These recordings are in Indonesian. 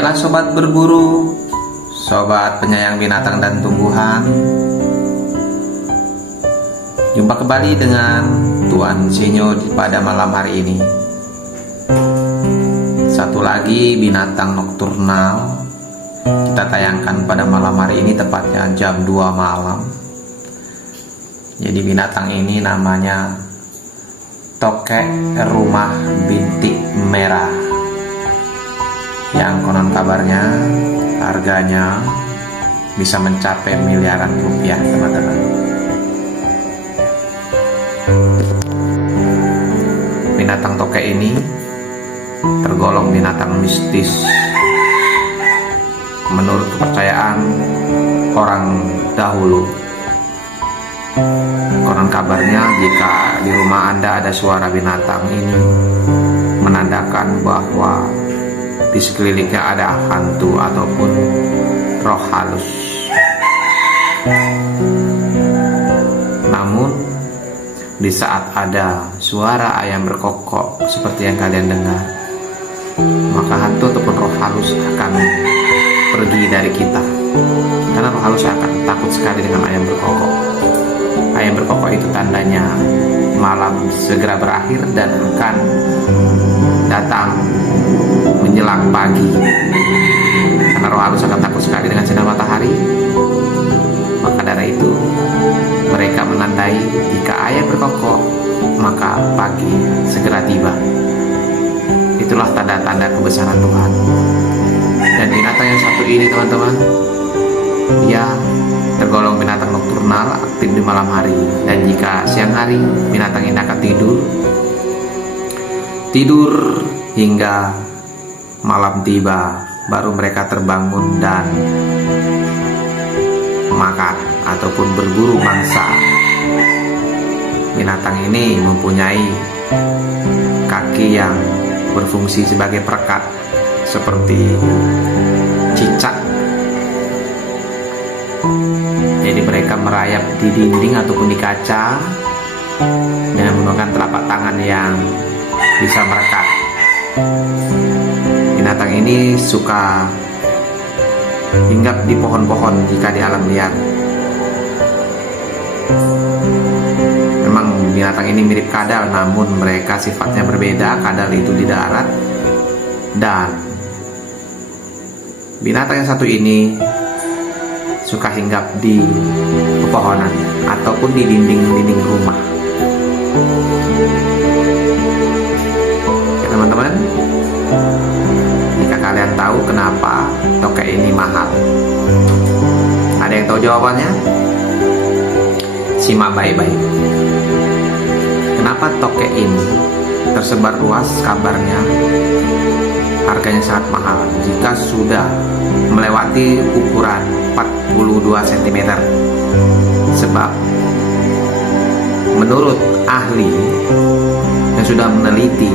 Baiklah sobat berburu, sobat penyayang binatang dan tumbuhan, jumpa kembali dengan Tuan Sinyo pada malam hari ini. Satu lagi binatang nokturnal kita tayangkan pada malam hari ini, tepatnya jam 2 malam. Jadi binatang ini namanya tokek rumah bintik merah, yang konon kabarnya harganya bisa mencapai miliaran rupiah, teman-teman. Binatang tokek ini tergolong binatang mistis menurut kepercayaan orang dahulu. Konon kabarnya jika di rumah Anda ada suara binatang ini, menandakan bahwa di sekelilingnya ada hantu ataupun roh halus. Namun di saat ada suara ayam berkokok seperti yang kalian dengar, maka hantu ataupun roh halus akan pergi dari kita, karena roh halus akan takut sekali dengan ayam berkokok. Ayam berkokok itu tandanya malam segera berakhir dan akan datang menjelang pagi. Karena roh halus akan takut sekali dengan sinar matahari, maka dari itu mereka menandai jika ayam berkokok maka pagi segera tiba. Itulah tanda-tanda kebesaran Tuhan. Dan binatang yang satu ini, teman-teman, dia tergolong binatang nokturnal, aktif di malam hari. Dan jika siang hari, binatang ini akan tidur hingga malam tiba, baru mereka terbangun dan makan ataupun berburu mangsa. Binatang ini mempunyai kaki yang berfungsi sebagai perekat seperti cicak. Jadi mereka merayap di dinding ataupun di kaca dengan menggunakan telapak tangan yang bisa merekat. Binatang ini suka hinggap di pohon-pohon jika di alam liar. Memang binatang ini mirip kadal, namun mereka sifatnya berbeda. Kadal itu di darat, dan binatang yang satu ini suka hinggap di pepohonan ataupun di dinding-dinding rumah. Oke, teman-teman, jika kalian tahu kenapa tokek ini mahal, ada yang tahu jawabannya? Simak baik-baik. Kenapa tokek ini tersebar luas kabarnya harganya sangat mahal jika sudah melewati ukuran 42 cm? Sebab menurut ahli yang sudah meneliti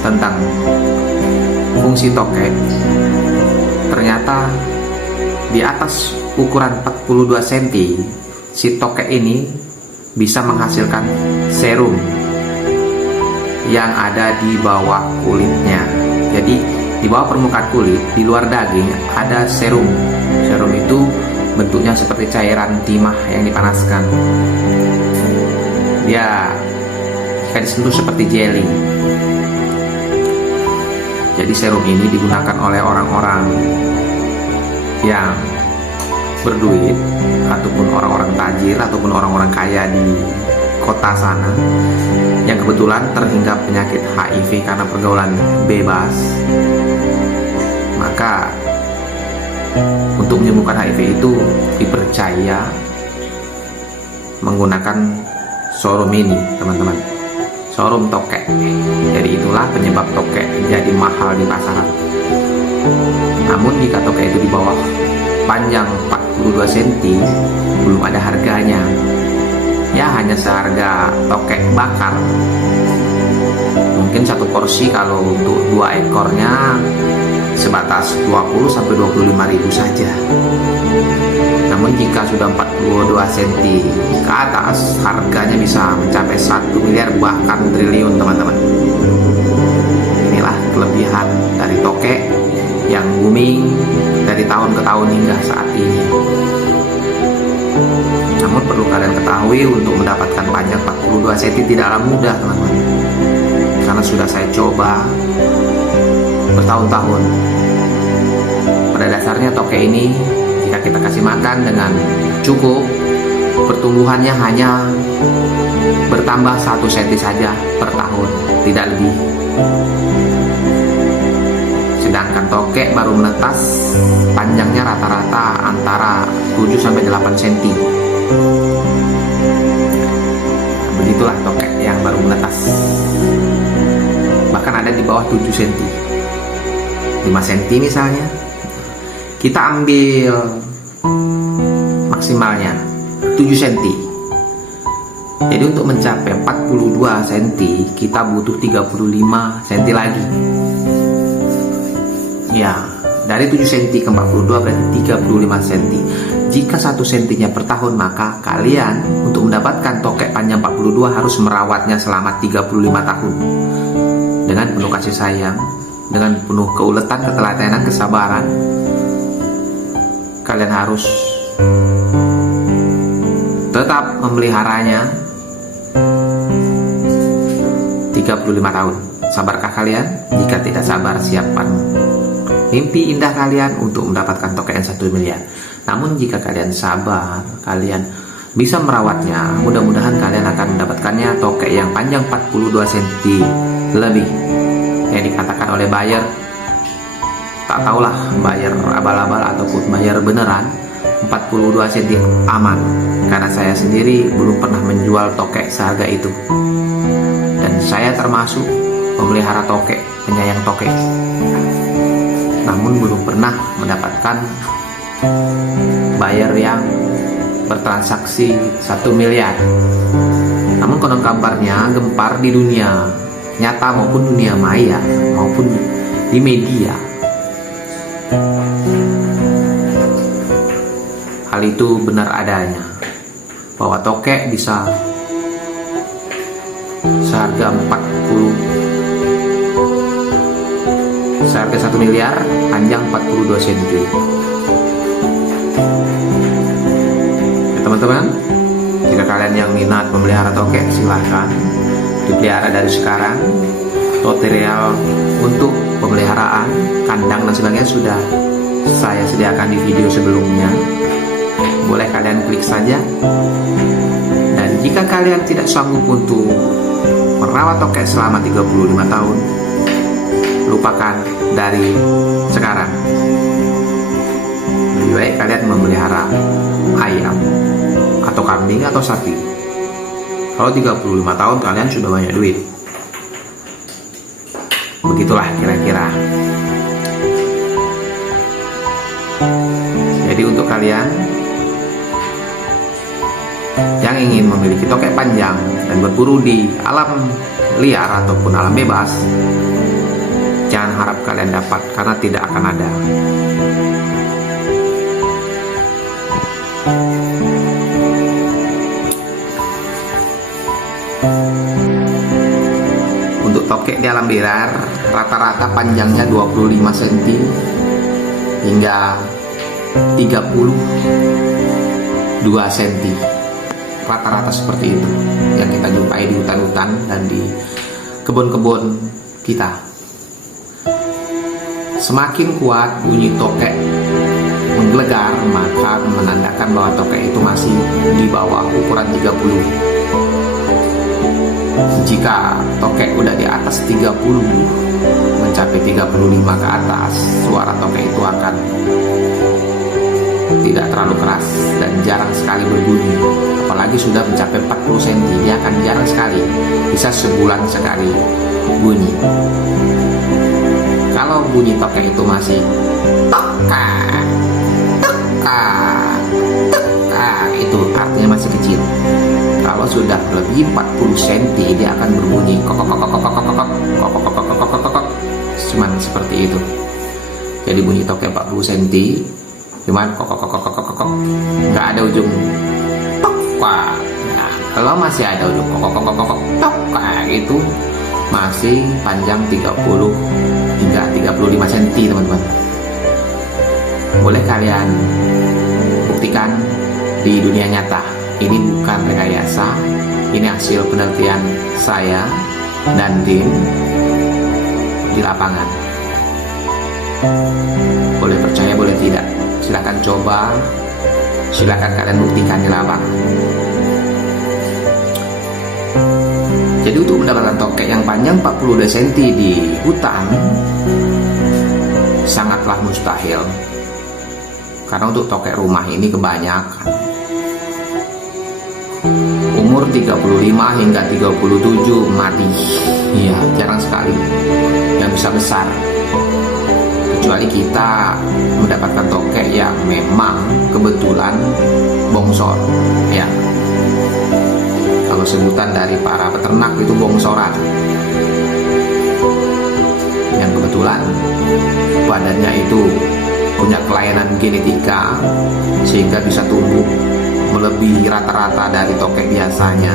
tentang fungsi tokek, ternyata di atas ukuran 42 cm si tokek ini bisa menghasilkan serum yang ada di bawah kulitnya. Jadi di bawah permukaan kulit, di luar daging, ada serum. Serum itu bentuknya seperti cairan timah yang dipanaskan. Dia jika disentuh seperti jelly. Jadi serum ini digunakan oleh orang-orang yang berduit ataupun orang-orang tajir ataupun orang-orang kaya di kota sana yang kebetulan terhinggap penyakit HIV karena pergaulan bebas. Maka untuk menyembuhkan HIV itu dipercaya menggunakan serum ini, teman-teman, serum tokek. Jadi itulah penyebab tokek jadi mahal di pasaran. Namun jika tokek itu di bawah panjang 42 cm, belum ada harganya. Ya hanya seharga tokek bakar. Mungkin satu porsi kalau untuk 2 ekornya sebatas 20-25 ribu saja. Namun jika sudah 42 cm ke atas, harganya bisa mencapai 1 miliar bahkan triliun, teman-teman. Inilah kelebihan dari tokek yang booming dari tahun ke tahun hingga saat ini. Namun perlu kalian ketahui, untuk mendapatkan panjang 42 cm tidaklah mudah, teman-teman. Karena sudah saya coba bertahun-tahun. Pada dasarnya tokek ini, jika kita kasih makan dengan cukup, pertumbuhannya hanya bertambah 1 cm saja per tahun, tidak lebih. Sedangkan tokek baru menetas panjangnya rata-rata antara 7-8 cm. Begitulah tokek yang baru menetas. Bahkan ada di bawah 7 cm, 5 cm misalnya. Kita ambil maksimalnya 7 cm. Jadi untuk mencapai 42 cm kita butuh 35 cm lagi. Ya, dari 7 cm ke 42 berarti 35 cm. Jika 1 cm per tahun, maka kalian untuk mendapatkan tokek panjang 42 harus merawatnya selama 35 tahun. Dengan penuh kasih sayang, dengan penuh keuletan, ketelatenan, kesabaran, kalian harus tetap memeliharanya 35 tahun. Sabarkah kalian? Jika tidak sabar, siapkan mimpi indah kalian untuk mendapatkan tokek yang 1 miliar. Namun jika kalian sabar, kalian bisa merawatnya, mudah-mudahan kalian akan mendapatkannya tokek yang panjang 42 cm lebih. Yang dikatakan oleh buyer, tak tahulah buyer abal-abal ataupun buyer beneran, 42 cm aman. Karena saya sendiri belum pernah menjual tokek seharga itu. Dan saya termasuk memelihara tokek, penyayang tokek. Namun belum pernah mendapatkan buyer yang bertransaksi 1 miliar. Namun konon kabarnya gempar di dunia nyata maupun dunia maya maupun di media. Hal itu benar adanya, bahwa tokek bisa seharga 1 miliar, panjang 42 cm. Ya, teman-teman, jika kalian yang minat memelihara tokek, silahkan dipelihara dari sekarang. Tutorial untuk pemeliharaan, kandang dan sebagainya sudah saya sediakan di video sebelumnya. Boleh kalian klik saja. Dan jika kalian tidak sanggup untuk merawat tokek selama 35 tahun, lupakan dari sekarang. Lebih baik kalian memelihara ayam atau kambing atau sapi. Kalau 35 tahun kalian sudah banyak duit. Begitulah kira-kira. Jadi untuk kalian yang ingin memiliki tokek panjang dan berburu di alam liar ataupun alam bebas, jangan harap kalian dapat, karena tidak akan ada. Untuk tokek di alam liar, rata-rata panjangnya 25 cm hingga 32 cm. Rata-rata seperti itu yang kita jumpai di hutan-hutan dan di kebun-kebun kita. Semakin kuat bunyi tokek menggelegar, maka menandakan bahwa tokek itu masih di bawah ukuran 30. Jika tokek udah di atas 30, mencapai 35 ke atas, suara tokek itu akan tidak terlalu keras dan jarang sekali berbunyi. Apalagi sudah mencapai 40 cm, dia akan jarang sekali, bisa sebulan sekali bunyi. Kalau bunyi tokek itu masih toka, toka, toka, itu artinya masih kecil. Kalau sudah lebih 40 cm, dia akan berbunyi kokok kokok kokok kokok kokok kokok kokok kokok kokok, cuman seperti itu. Jadi bunyi tokek 40 cm, cuman kokok kokok kokok kokok, nggak ada ujung toka. Nah, kalau masih ada ujung kokok kokok kokok toka, itu masih panjang 30 hingga 35 cm, teman-teman. Boleh kalian buktikan di dunia nyata. Ini bukan rekayasa, ini hasil penelitian saya dan tim di lapangan. Boleh percaya, boleh tidak. Silakan coba, silakan kalian buktikan di lapangan. Jadi untuk mendapatkan tokek yang panjang 42 cm di hutan sangatlah mustahil. Karena untuk tokek rumah ini kebanyakan umur 35 hingga 37 mati. Iya, jarang sekali yang bisa besar. Kecuali kita mendapatkan tokek yang memang kebetulan bongsor, ya. Kalau sebutan dari para peternak itu bongsoran, yang kebetulan badannya itu punya kelainan genetika sehingga bisa tumbuh melebihi rata-rata dari tokek biasanya.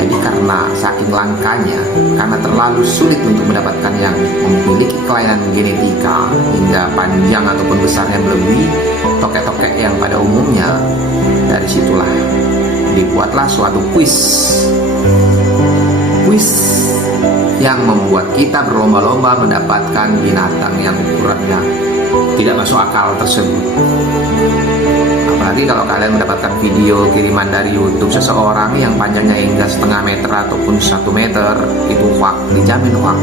Jadi karena saking langkanya, karena terlalu sulit untuk mendapatkan yang memiliki kelainan genetika hingga panjang ataupun besarnya melebihi tokek-tokek yang pada umumnya, dari situlah dibuatlah suatu kuis yang membuat kita berlomba-lomba mendapatkan binatang yang ukurannya tidak masuk akal tersebut. Apalagi kalau kalian mendapatkan video kiriman dari YouTube seseorang yang panjangnya hingga setengah meter ataupun 1 meter, itu hoax, dijamin hoax.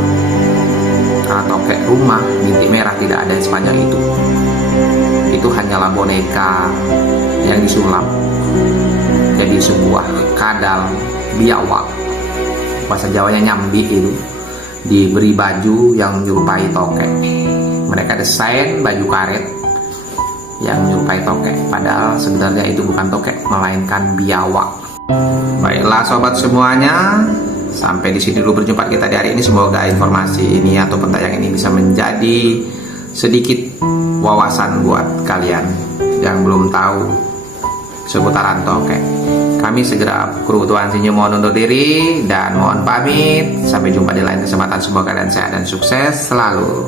Karena tokek rumah bintik merah tidak ada yang sepanjang itu. Itu hanyalah boneka yang disulap jadi sebuah kadal biawak, bahasa Jawanya nyambi, itu diberi baju yang menyerupai tokek. Mereka desain baju karet yang menyerupai tokek, padahal sebenarnya itu bukan tokek melainkan biawak. Baiklah sobat semuanya, sampai di sini dulu berjumpa kita di hari ini. Semoga informasi ini atau tayangan ini bisa menjadi sedikit wawasan buat kalian yang belum tahu seputaran tokek. Kami segera kru Tuan Sinyo mohon undur diri dan mohon pamit. Sampai jumpa di lain kesempatan. Semoga kalian sehat dan sukses selalu.